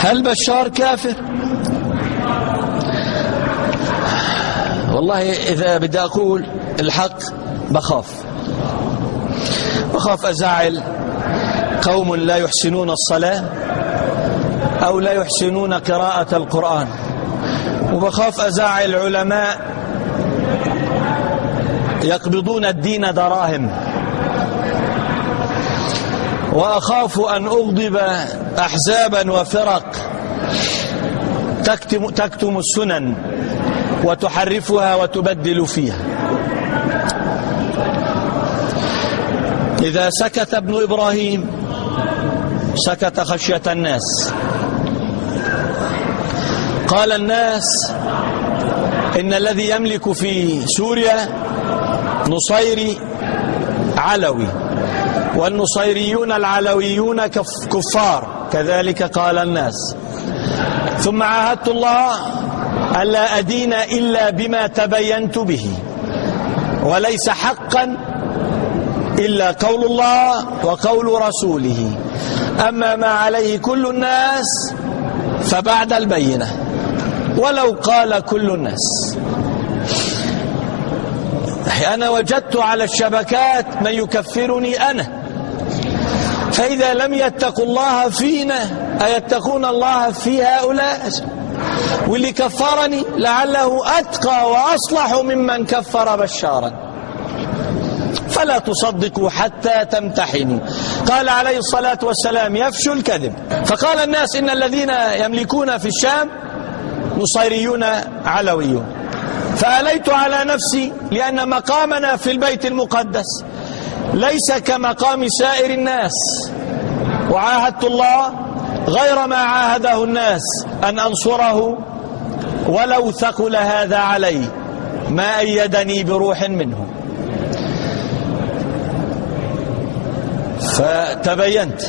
هل بشار كافر؟ والله إذا بدي أقول الحق بخاف أزعل قوم لا يحسنون الصلاة أو لا يحسنون قراءة القرآن، وبخاف أزعل علماء يقبضون الدين دراهم، وأخاف أن أغضب أحزابا وفرق تكتم السنن وتحرفها وتبدل فيها. إذا سكت ابن إبراهيم سكت خشية الناس. قال الناس إن الذي يملك في سوريا نصيري علوي، والنصيريون العلويون كفار، كذلك قال الناس. ثم عاهدت الله ألا أدين إلا بما تبينت به، وليس حقا إلا قول الله وقول رسوله، أما ما عليه كل الناس فبعد البينة، ولو قال كل الناس. أنا وجدت على الشبكات من يكفرني أنا، فإذا لم يتقوا الله فينا أيتقون الله في هؤلاء؟ واللي كفرني لعله أتقى وأصلح ممن كفر بشارا، فلا تصدقوا حتى تمتحنوا. قال عليه الصلاة والسلام يفشو الكذب. فقال الناس إن الذين يملكون في الشام نصيريون علويون، فأليت على نفسي لأن مقامنا في البيت المقدس ليس كمقام سائر الناس، وعاهدت الله غير ما عاهده الناس أن أنصره ولو ثقل هذا علي، ما أيدني بروح منه. فتبينت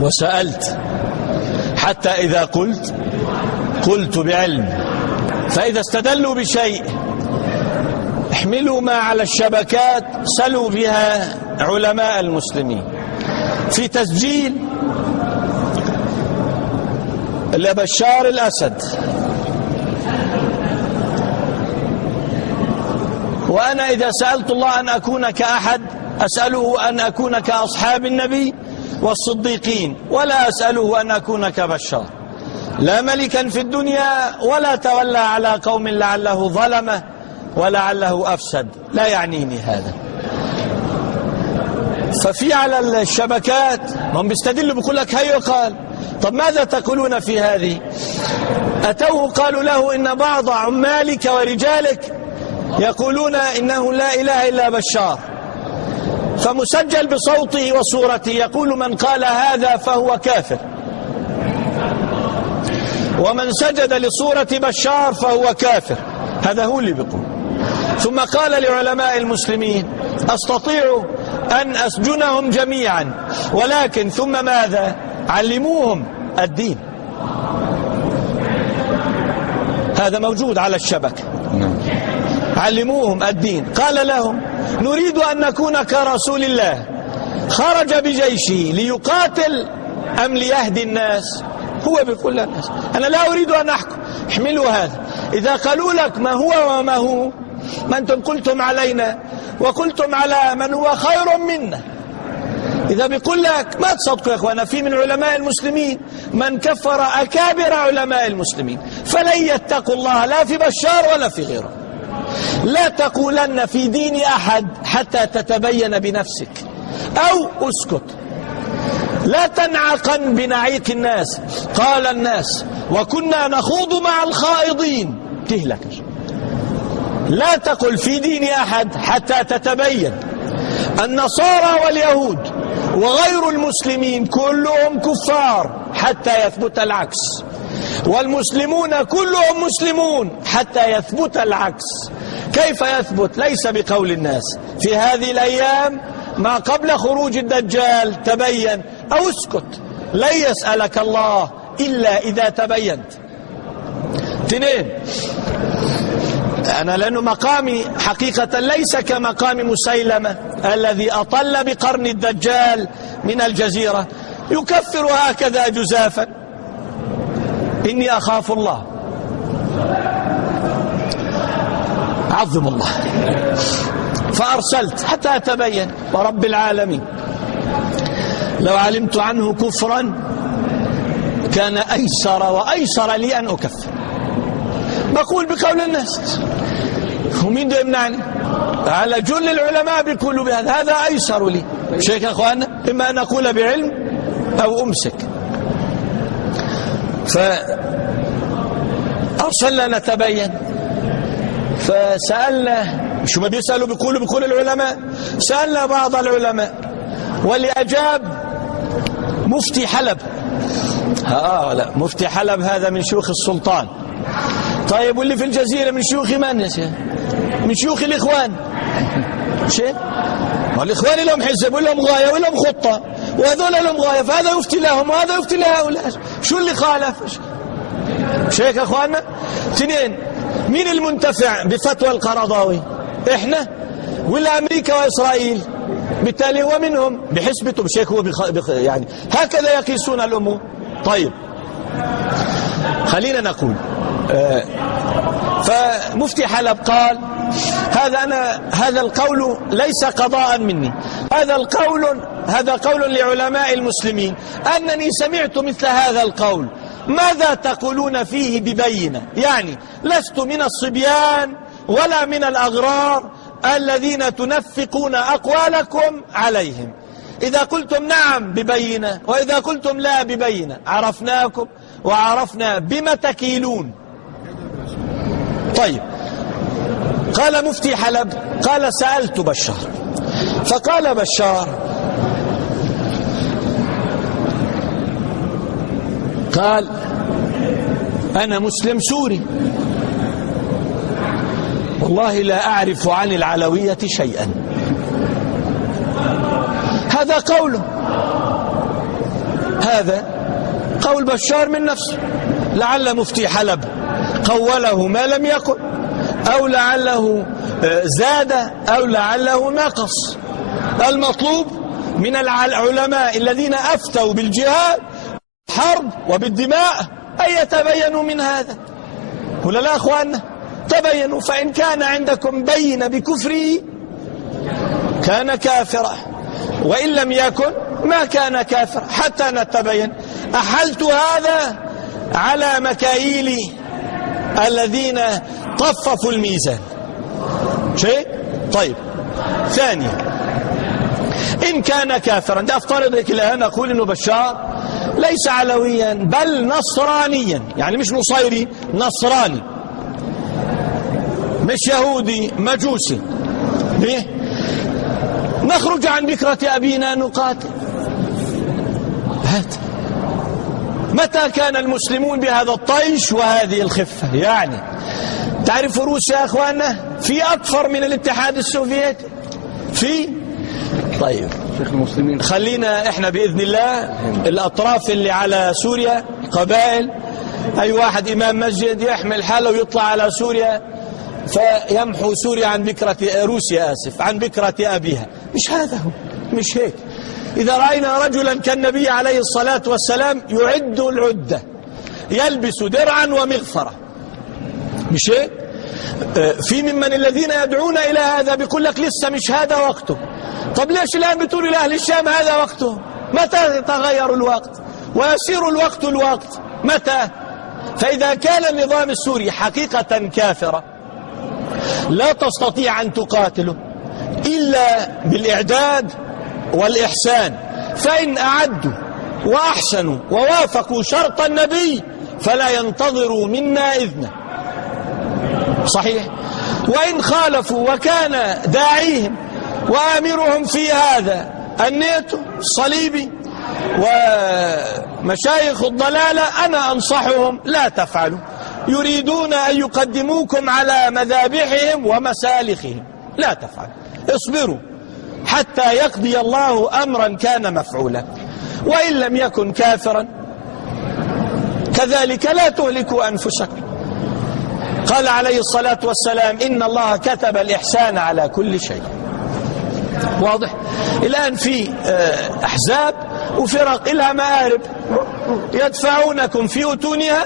وسألت حتى إذا قلت بعلم. فإذا استدلوا بشيء احملوا ما على الشبكات سلوا بها علماء المسلمين. في تسجيل لبشار الأسد، وأنا إذا سألت الله أن أكون كأحد أسأله أن أكون كأصحاب النبي والصديقين، ولا أسأله أن أكون كبشار، لا ملكا في الدنيا ولا تولى على قوم لعله ظلمه ولعله أفسد، لا يعنيني هذا. ففي على الشبكات هم بيستدلوا بيقول لك هيا قال. طب ماذا تقولون في هذه؟ أتوه قالوا له إن بعض عمالك ورجالك يقولون إنه لا إله إلا بشار، فمسجل بصوته وصورته يقول من قال هذا فهو كافر، ومن سجد لصورة بشار فهو كافر. هذا هو اللي بيقول. ثم قال لعلماء المسلمين أستطيع أن أسجنهم جميعا، ولكن ثم ماذا؟ علموهم الدين. هذا موجود على الشبكة. علموهم الدين. قال لهم نريد أن نكون كرسول الله، خرج بجيشه ليقاتل أم ليهدي الناس؟ هو بيقول للناس أنا لا أريد أن أحكم، احملوا هذا. إذا قالوا لك ما هو وما هو، ما أنتم قلتم علينا وقلتم على من هو خير منا. إذا بيقول لك ما تصدقوا يا أخوانا، في من علماء المسلمين من كفر أكابر علماء المسلمين، فلن يتقوا الله لا في بشار ولا في غيره. لا تقولن في دين أحد حتى تتبين بنفسك، أو أسكت، لا تنعقن بنعيق الناس. قال الناس وكنا نخوض مع الخائضين، تهلك. لا تقل في دين أحد حتى تتبين. النصارى واليهود وغير المسلمين كلهم كفار حتى يثبت العكس، والمسلمون كلهم مسلمون حتى يثبت العكس. كيف يثبت؟ ليس بقول الناس. في هذه الأيام ما قبل خروج الدجال تبين أو اسكت، لن يسألك الله إلا إذا تبينت. اثنين، أنا لأنه مقامي حقيقة ليس كمقام مسيلمة الذي أطل بقرن الدجال من الجزيرة، يكفر هكذا جزافا إني أخاف الله. عظم الله. فأرسلت حتى أتبين ورب العالمين لو علمت عنه كفرا كان أيسر وأيسر لي أن أكفر. بقول بقول الناس، ومين ده يمنعني؟ على جل العلماء بيقولوا بهذا، هذا أيسر لي. مش هيك يا أخوانا؟ إما أن أقول بعلم أو أمسك. فأرسلنا نتبين، فسألنا، شو ما بيسألوا بيقول العلماء، سألنا بعض العلماء واللي أجاب مفتي حلب. لا، مفتي حلب هذا من شيوخ السلطان. طيب واللي في الجزيرة من شيوخ من يا شيخ؟ من شيوخ الإخوان. شيء والإخوان لهم حزب ولهم غاية ولهم خطة، وهذول لهم غاية، فهذا يفتي لهم وهذا يفتي لهؤلاء. شو اللي خالف؟ شيخ أخواننا. اثنين، مين المنتفع بفتوى القرضاوي؟ إحنا ولا أمريكا وإسرائيل؟ بالتالي هو منهم بحسبته. بشيك هو يعني هكذا يقيسون الأمور. طيب خلينا نقول فمفتي حلب قال هذا القول ليس قضاء مني، هذا قول لعلماء المسلمين، أنني سمعت مثل هذا القول، ماذا تقولون فيه ببينة؟ يعني لست من الصبيان ولا من الأغرار الذين تنفقون أقوالكم عليهم. إذا قلتم نعم ببينة وإذا قلتم لا ببينة عرفناكم وعرفنا بما تكيلون. طيب، قال مفتي حلب، قال سألت بشار، فقال بشار قال أنا مسلم سوري والله لا أعرف عن العلوية شيئا. هذا قوله، هذا قول بشار من نفسه. لعل مفتي حلب قوله ما لم يقل، أو لعله زاد، أو لعله نقص. المطلوب من العلماء الذين أفتوا بالجهاد حرب وبالدماء أن يتبينوا من هذا. ولا لا أخواننا؟ تبينوا، فإن كان عندكم بين بكفره كان كافرا، وإن لم يكن ما كان كافرا، حتى نتبين. أحلت هذا على مكاييل الذين طففوا الميزان. شيء طيب. ثانيا، إن كان كافرا، ده أفترض الآن أقول إنه بشار ليس علويا بل نصرانيا، يعني مش نصيري، نصراني، مش يهودي مجوسي. ليه؟ نخرج عن بكرة أبينا نقاتل. هات. متى كان المسلمون بهذا الطيش وهذه الخفة؟ يعني تعرف روسيا يا أخواننا في أكثر من الاتحاد السوفيتي في. طيب شيخ المسلمين، خلينا إحنا بإذن الله الأطراف اللي على سوريا قبائل، أي واحد إمام مسجد يحمل حاله ويطلع على سوريا فيمحو سوريا عن بكرة روسيا، آسف، عن بكرة أبيها. مش هذا هو، مش هيك. إذا رأينا رجلا كالنبي عليه الصلاة والسلام يعد العدة، يلبس درعا ومغفرة، مش هيك؟ في ممن الذين يدعون إلى هذا بيقول لك لسه مش هذا وقته. طب ليش الآن بتقول لأهل الشام هذا وقته؟ متى يتغير الوقت ويصير الوقت متى؟ فإذا كان النظام السوري حقيقة كافرة لا تستطيع أن تقاتله إلا بالإعداد والإحسان، فإن أعدوا وأحسنوا ووافقوا شرط النبي فلا ينتظروا منا إذنه. صحيح. وإن خالفوا وكان داعيهم وآمرهم في هذا النيتو الصليبي ومشايخ الضلالة، أنا أنصحهم لا تفعلوا. يريدون أن يقدموكم على مذابحهم ومسالخهم، لا تفعلوا. اصبروا حتى يقضي الله أمرا كان مفعولا، وإن لم يكن كافرا كذلك لا تهلكوا أنفسكم. قال عليه الصلاة والسلام إن الله كتب الإحسان على كل شيء. واضح؟ الآن في أحزاب وفرق إلها مآرب يدفعونكم في أتونها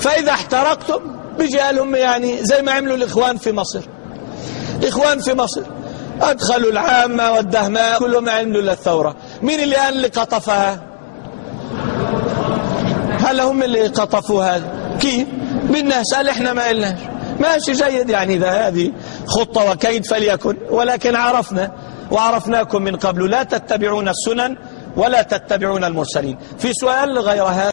فإذا احترقتم بجهالهم، يعني زي ما عملوا الإخوان في مصر. إخوان في مصر أدخلوا العامة والدهماء كلهم عملوا للثورة. مين اللي قطفها؟ هل هم اللي قطفوا هذا؟ كيف؟ بالناس قال إحنا ما قلناش. ماشي جيد، يعني إذا هذه خطة وكيد فليكن، ولكن عرفنا وعرفناكم من قبل لا تتبعون السنن ولا تتبعون المرسلين. في سؤال غير هذا؟